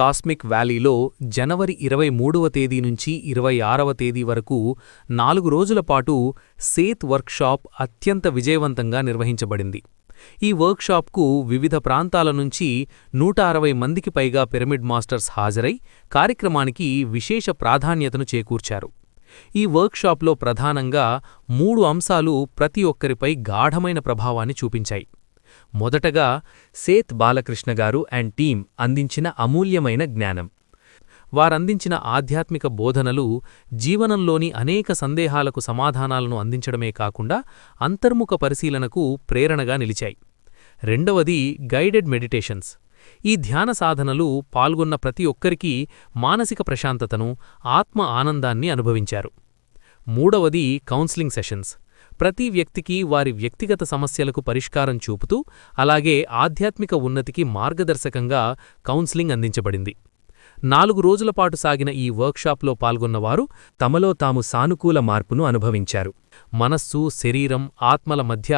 Cosmic వ్యాలీలో జనవరి 23వ తేదీ నుంచి 26వ తేదీ వరకు 4 రోజుల పాటు సేత్ వర్క్షాప్ అత్యంత విజయవంతంగా నిర్వహించబడింది. ఈ వర్క్షాప్కు వివిధ ప్రాంతాల నుంచి 160 మందికి పైగా పిరమిడ్ మాస్టర్స్ హాజరై కార్యక్రమానికి విశేష ప్రాధాన్యతను చేకూర్చారు. ఈ వర్క్షాప్లో ప్రధానంగా 3 అంశాలు ప్రతి ఒక్కరిపై గాఢమైన ప్రభావాన్ని చూపించాయి. మొదటగా సేత్ బాలకృష్ణ గారు అండ్ టీం అందించిన అమూల్యమైన జ్ఞానం. వారందించిన ఆధ్యాత్మిక బోధనలు జీవనంలోని అనేక సందేహాలకు సమాధానాలను అందించడమే కాకుండా అంతర్ముఖ పరిశీలనకు ప్రేరణగా నిలిచాయి. రెండవది గైడెడ్ మెడిటేషన్స్. ఈ ధ్యాన సాధనలు పాల్గొన్న ప్రతి ఒక్కరికీ మానసిక ప్రశాంతతను, ఆత్మ ఆనందాన్ని అనుభవించారు. మూడవది కౌన్సిలింగ్ సెషన్స్. ప్రతి వ్యక్తికి వారి వ్యక్తిగత సమస్యలకు పరిష్కారం చూపుతూ, అలాగే ఆధ్యాత్మిక ఉన్నతికి మార్గదర్శకంగా కౌన్సిలింగ్ అందించబడింది. 4 రోజులపాటు సాగిన ఈ వర్క్షాప్లో పాల్గొన్నవారు తమలో తాము సానుకూల మార్పును అనుభవించారు. మనస్సు, శరీరం, ఆత్మల మధ్య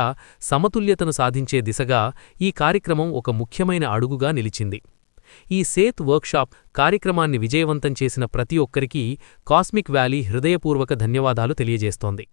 సమతుల్యతను సాధించే దిశగా ఈ కార్యక్రమం ఒక ముఖ్యమైన అడుగుగా నిలిచింది. ఈ సేత్ వర్క్షాప్ కార్యక్రమాన్ని విజయవంతం చేసిన ప్రతి ఒక్కరికీ కాస్మిక్ వ్యాలీ హృదయపూర్వక ధన్యవాదాలు తెలియజేస్తోంది.